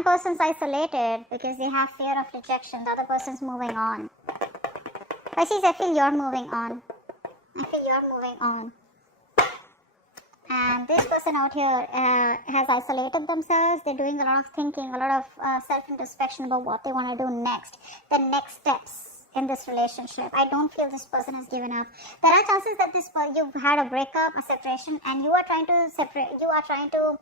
one person's isolated because they have fear of rejection. The other person's moving on. Pisces, I feel you're moving on. I feel you're moving on. And this person out here has isolated themselves. They're doing a lot of thinking, a lot of self-introspection about what they want to do next. The next steps in this relationship. I don't feel this person has given up. There are chances that you've had a breakup, a separation, and you are trying to separate. You are trying to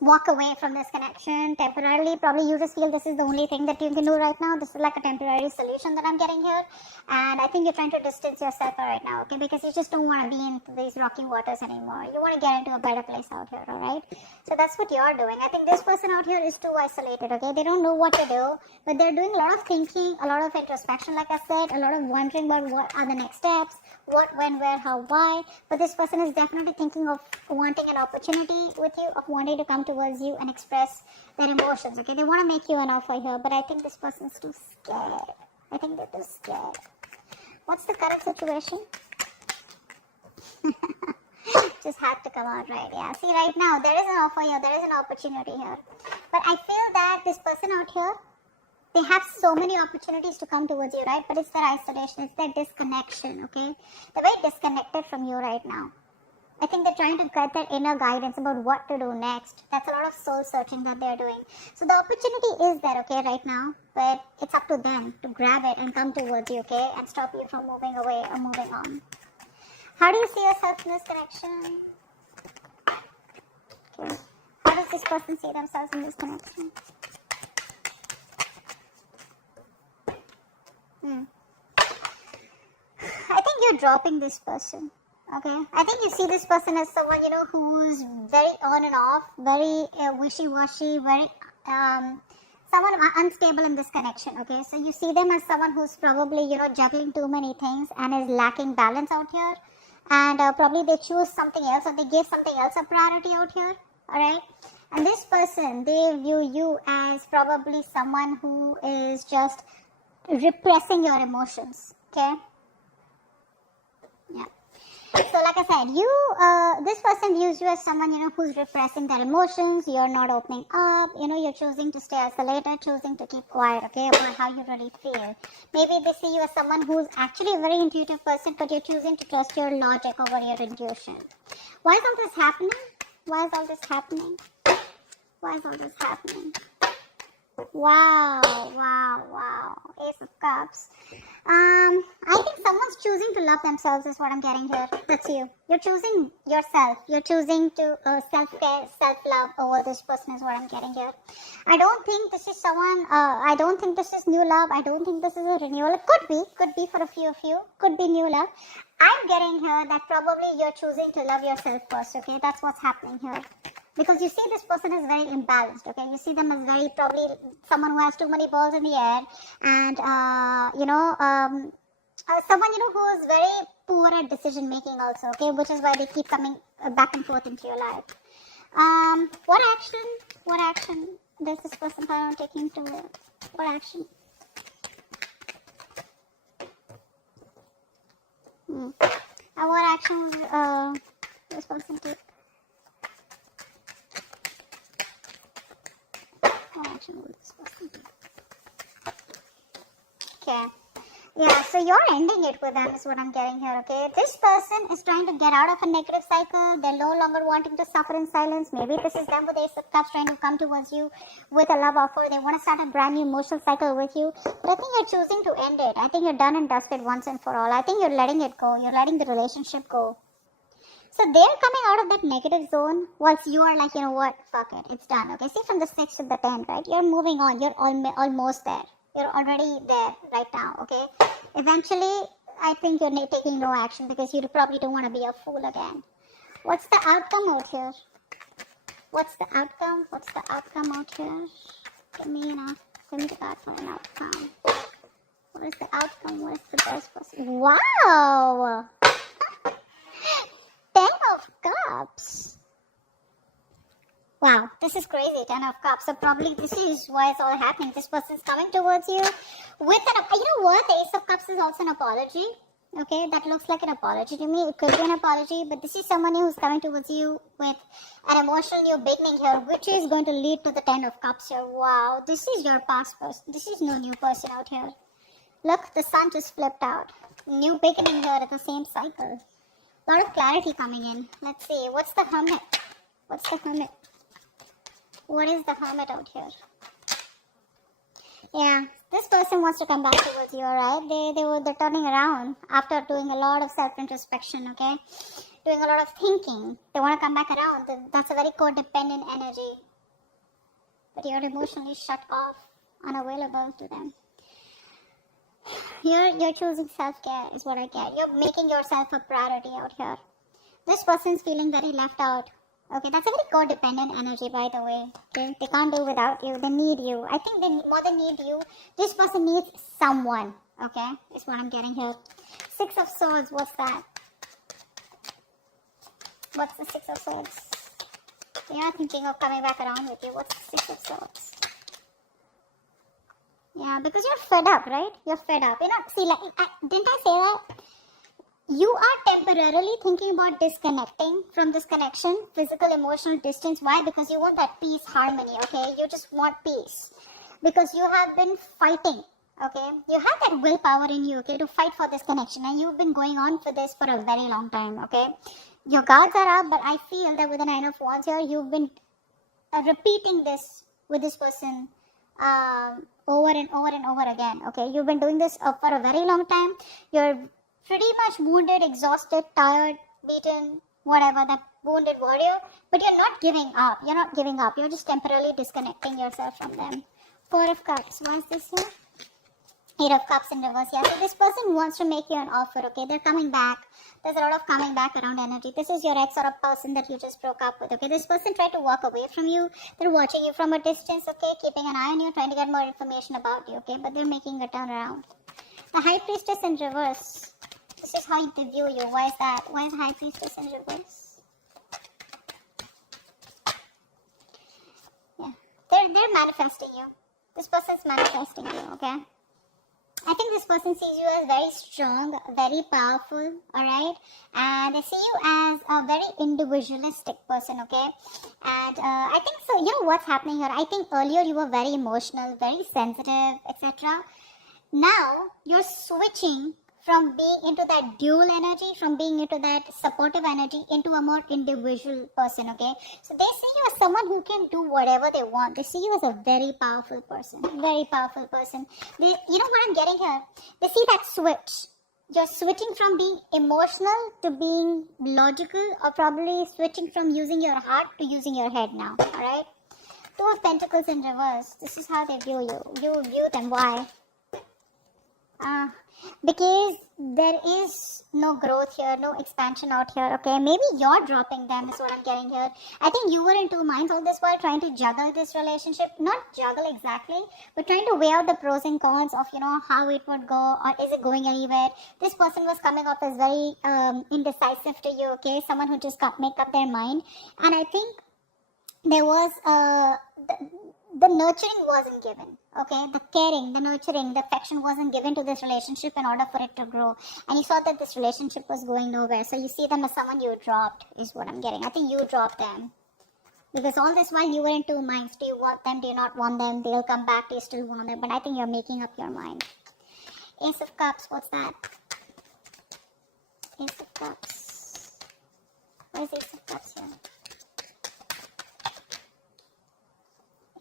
walk away from this connection temporarily. Probably you just feel this is the only thing that you can do right now. This is like a temporary solution that I'm getting here, and I think you're trying to distance yourself right now, okay, because you just don't want to be in these rocky waters anymore. You want to get into a better place out here, all right? So that's what you're doing. I think this person out here is too isolated, okay? They don't know what to do, but they're doing a lot of thinking, a lot of introspection, like I said, a lot of wondering about what are the next steps, what, when, where, how, why. But this person is definitely thinking of wanting an opportunity with you, of wanting to come towards you and express their emotions, okay? They want to make you an offer here, but I think this person is too scared. I think they're too scared. What's the current situation? Just had to come out, right? Yeah, see, right now there is an offer here, there is an opportunity here, but I feel that this person out here, they have so many opportunities to come towards you, right? But it's their isolation, it's their disconnection, okay? They're very disconnected from you right now. I think they're trying to get that inner guidance about what to do next. That's a lot of soul searching that they're doing. So the opportunity is there, okay, right now. But it's up to them to grab it and come towards you, okay? And stop you from moving away or moving on. How do you see yourself in this connection? Okay. How does this person see themselves in this connection? I think you're dropping this person. Okay, I think you see this person as someone, you know, who's very on and off, very wishy-washy, very someone unstable in this connection. Okay, so you see them as someone who's probably, you know, juggling too many things and is lacking balance out here, and probably they choose something else or they give something else a priority out here. All right, and this person, they view you as probably someone who is just repressing your emotions. Okay, yeah. So like I said, this person views you as someone, you know, who's repressing their emotions. You're not opening up, you know, you're choosing to stay isolated, choosing to keep quiet, okay, about how you really feel. Maybe they see you as someone who's actually a very intuitive person, but you're choosing to trust your logic over your intuition. Why is all this happening? Why is all this happening? Why is all this happening? Wow, wow, wow. Ace of Cups. I think someone's choosing to love themselves is what I'm getting here. That's you. You're choosing yourself. You're choosing to self-care, self-love over this person is what I'm getting here. I don't think this is someone, I don't think this is new love. I don't think this is a renewal. It could be for a few of you. Could be new love. I'm getting here that probably you're choosing to love yourself first, okay? That's what's happening here. Because you see this person is very imbalanced, okay? You see them as very probably someone who has too many balls in the air and, someone, you know, who is very poor at decision making also, okay? Which is why they keep coming back and forth into your life. What action does this person plan on taking to what action? And what action will this person take? Okay. Yeah, so you're ending it with them is what I'm getting here, okay? This person is trying to get out of a negative cycle. They're no longer wanting to suffer in silence. Maybe this is them with Ace of Cups trying to come towards you with a love offer. They want to start a brand new emotional cycle with you. But I think you're choosing to end it. I think you're done and dusted once and for all. I think you're letting it go. You're letting the relationship go. So they're coming out of that negative zone whilst you are like, you know what, fuck it, it's done. Okay, see from the 6 to the 10, right? You're moving on. You're almost there. You're already there right now, okay? Eventually, I think you're taking no action because you probably don't want to be a fool again. What's the outcome out here? What's the outcome? What's the outcome out here? Give me the card for an outcome. What is the outcome? What is the best possible? Wow! 10 of Cups. Wow, this is crazy, 10 of Cups. So probably this is why it's all happening. This person's coming towards you with an, you know what? The Ace of Cups is also an apology. Okay, that looks like an apology to me. It could be an apology, but this is someone who's coming towards you with an emotional new beginning here, which is going to lead to the Ten of Cups here. Wow, this is your past person. This is no new person out here. Look, the sun just flipped out. New beginning here at the same cycle. A lot of clarity coming in. Let's see. What's the Hermit? What's the Hermit? What is the Hermit out here? Yeah, this person wants to come back towards you, alright? They're turning around after doing a lot of self-introspection, okay? Doing a lot of thinking. They want to come back around. That's a very codependent energy. But you're emotionally shut off, unavailable to them. You're choosing self-care is what I get. You're making yourself a priority out here. This person's feeling very left out. Okay, that's a very codependent energy, by the way. Okay, they can't do without you. They need you. I think they more than need you. This person needs someone. Okay, is what I'm getting here. Six of Swords. What's that? What's the Six of Swords? They are thinking of coming back around with you. What's the Six of Swords? Yeah, because you're fed up, right? You're fed up. You know, see, like, didn't I say that? You are temporarily thinking about disconnecting from this connection, physical, emotional distance. Why? Because you want that peace, harmony, okay? You just want peace. Because you have been fighting, okay? You have that willpower in you, okay, to fight for this connection. And you've been going on for this for a very long time, okay? Your guards are up, but I feel that with the Nine of Wands here, you've been repeating this with this person over and over and over again, okay? You've been doing this for a very long time. You're pretty much wounded, exhausted, tired, beaten, whatever, that wounded warrior, but you're not giving up. You're not giving up. You're just temporarily disconnecting yourself from them. Four of Cups. What is this here? Eight of Cups in reverse. Yeah, so this person wants to make you an offer, okay? They're coming back. There's a lot of coming back around energy. This is your ex or a person that you just broke up with, okay? This person tried to walk away from you. They're watching you from a distance, okay? Keeping an eye on you, trying to get more information about you, okay? But they're making a turnaround. The High Priestess in reverse. This is how they view you. Why is that? Why is High Priestess in reverse? Yeah. They're manifesting you. This person's manifesting you, okay? I think this person sees you as very strong, very powerful, alright? And they see you as a very individualistic person, okay? And I think so, you know what's happening here? I think earlier you were very emotional, very sensitive, etc. Now, you're switching from being into that dual energy, from being into that supportive energy, into a more individual person, okay? So they see you as someone who can do whatever they want. They see you as a very powerful person, very powerful person. You know what I'm getting here? They see that switch. You're switching from being emotional to being logical, or probably switching from using your heart to using your head now, alright? Two of Pentacles in reverse. This is how they view you. You view them. Why? Because there is no growth here, no expansion out here, okay? Maybe you're dropping them is what I'm getting here. I think you were in two minds all this while trying to juggle this relationship. Not juggle exactly, but trying to weigh out the pros and cons of, you know, how it would go, or is it going anywhere. This person was coming off as very indecisive to you, okay? Someone who just can't make up their mind. And I think there was the nurturing wasn't given, okay? The caring, the nurturing, the affection wasn't given to this relationship in order for it to grow. And you saw that this relationship was going nowhere. So you see them as someone you dropped is what I'm getting. I think you dropped them. Because all this while you were in two minds. Do you want them? Do you not want them? They'll come back. Do you still want them? But I think you're making up your mind. Ace of Cups. What's that? Ace of Cups. What is Ace of Cups here?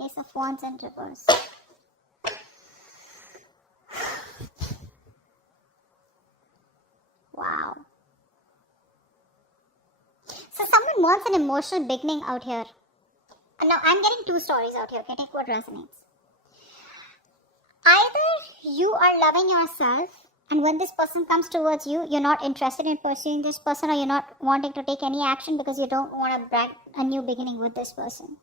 Ace of Wands in reverse. Wow. So someone wants an emotional beginning out here. And now I'm getting two stories out here. Okay, take what resonates. Either you are loving yourself, and when this person comes towards you, you're not interested in pursuing this person, or you're not wanting to take any action because you don't want to brand a new beginning with this person.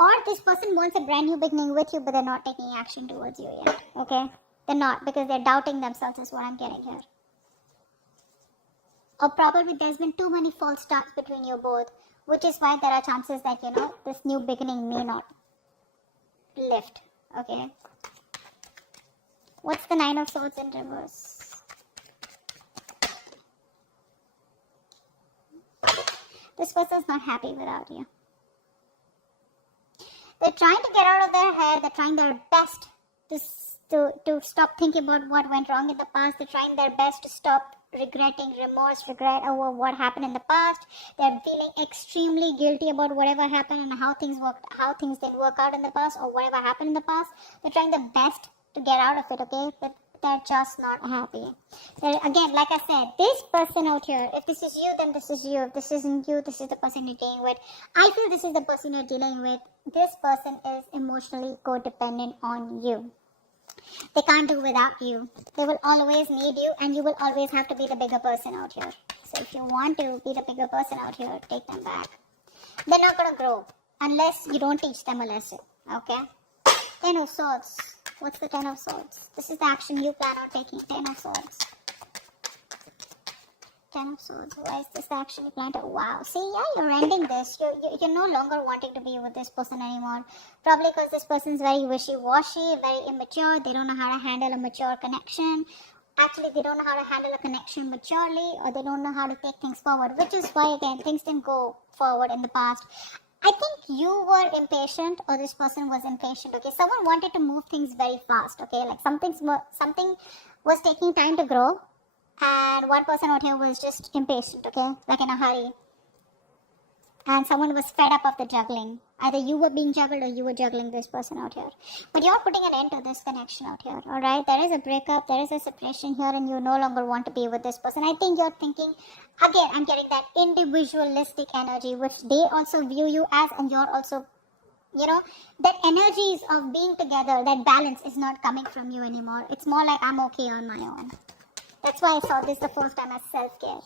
Or this person wants a brand new beginning with you, but they're not taking action towards you yet, okay? They're not, because they're doubting themselves is what I'm getting here. Or probably there's been too many false starts between you both, which is why there are chances that, you know, this new beginning may not lift, okay? What's the Nine of Swords in reverse? This person's not happy without you. They're trying to get out of their head. They're trying their best to stop thinking about what went wrong in the past. They're trying their best to stop regretting, regret over what happened in the past. They're feeling extremely guilty about whatever happened and how things didn't work out in the past or whatever happened in the past. They're trying their best to get out of it, okay? But they're just not happy. Again, like I said, this person out here, if this is you, then this is you. If this isn't you, this is the person you're dealing with. I feel this is the person you're dealing with. This person is emotionally codependent on you. They can't do without you. They will always need you, and you will always have to be the bigger person out here. So if you want to be the bigger person out here, take them back. They're not going to grow unless you don't teach them a lesson, okay? Ten of Swords. What's the Ten of Swords? This is the action you plan on taking. Ten of Swords. Ten of Swords. Why is this the action you plan to? Wow. See, yeah, you're ending this. You're no longer wanting to be with this person anymore. Probably because this person's very wishy-washy, very immature. They don't know how to handle a mature connection. Actually, they don't know how to handle a connection maturely, or they don't know how to take things forward, which is why, again, things didn't go forward in the past. I think you were impatient, or this person was impatient, okay? Someone wanted to move things very fast, okay? Like something was taking time to grow, and one person out here was just impatient, okay? Like in a hurry. And someone was fed up of the juggling. Either you were being juggled or you were juggling this person out here. But you're putting an end to this connection out here, alright? There is a breakup, there is a separation here, and you no longer want to be with this person. I think you're thinking, again, I'm getting that individualistic energy, which they also view you as, and you're also, that energies of being together, that balance is not coming from you anymore. It's more like I'm okay on my own. That's why I saw this the first time as self-care.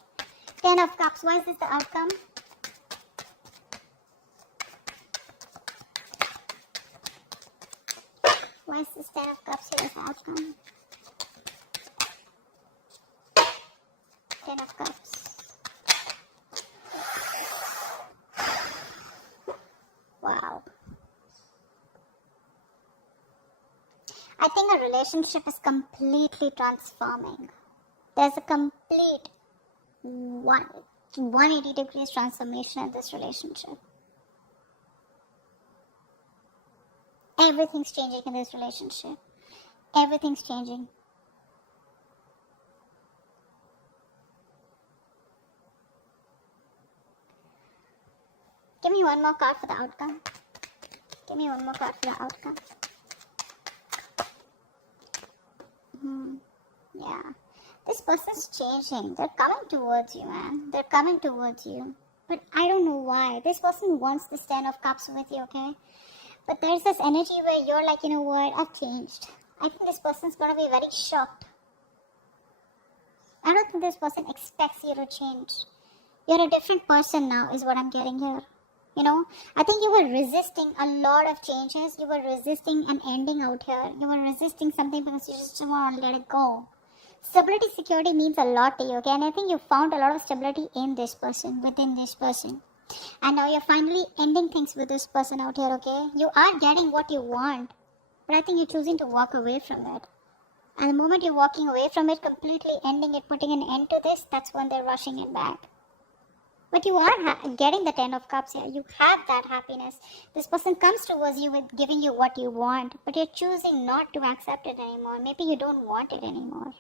Ten of Cups, why is this the outcome? Why is this Ten of Cups here as the outcome? Ten of Cups. Wow. I think a relationship is completely transforming. There's a complete 180 degrees transformation in this relationship. Everything's changing in this relationship. Everything's changing. Give me one more card for the outcome. Give me one more card for the outcome. Yeah. This person's changing. They're coming towards you, man. They're coming towards you. But I don't know why. This person wants this Ten of Cups with you, okay? But there's this energy where you're like, you know what, I've changed. I think this person's going to be very shocked. I don't think this person expects you to change. You're a different person now, is what I'm getting here. I think you were resisting a lot of changes. You were resisting an ending out here. You were resisting something because you just want to let it go. Stability, security means a lot to you, okay? And I think you found a lot of stability in this person, within this person. And now you're finally ending things with this person out here, okay? You are getting what you want, but I think you're choosing to walk away from it. And the moment you're walking away from it, completely ending it, putting an end to this, that's when they're rushing it back. But you are getting the Ten of Cups here. You have that happiness. This person comes towards you with giving you what you want, but you're choosing not to accept it anymore. Maybe you don't want it anymore.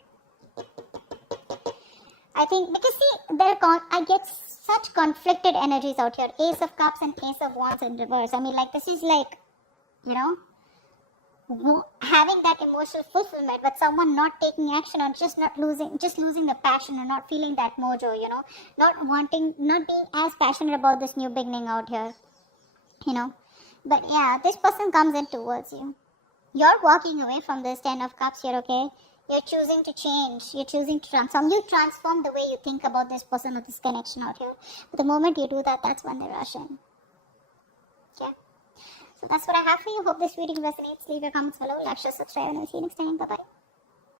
I think, because see, I get such conflicted energies out here. Ace of Cups and Ace of Wands in reverse. I mean, like, this is like, having that emotional fulfillment, but someone not taking action or just losing the passion or not feeling that mojo, not being as passionate about this new beginning out here, But yeah, this person comes in towards you. You're walking away from this Ten of Cups here, okay? You're choosing to change. You're choosing to transform. You transform the way you think about this person or this connection out here. But the moment you do that, that's when they rush in. Okay? So that's what I have for you. Hope this reading resonates. Leave your comments below. Like, share, subscribe, and I'll see you next time. Bye-bye.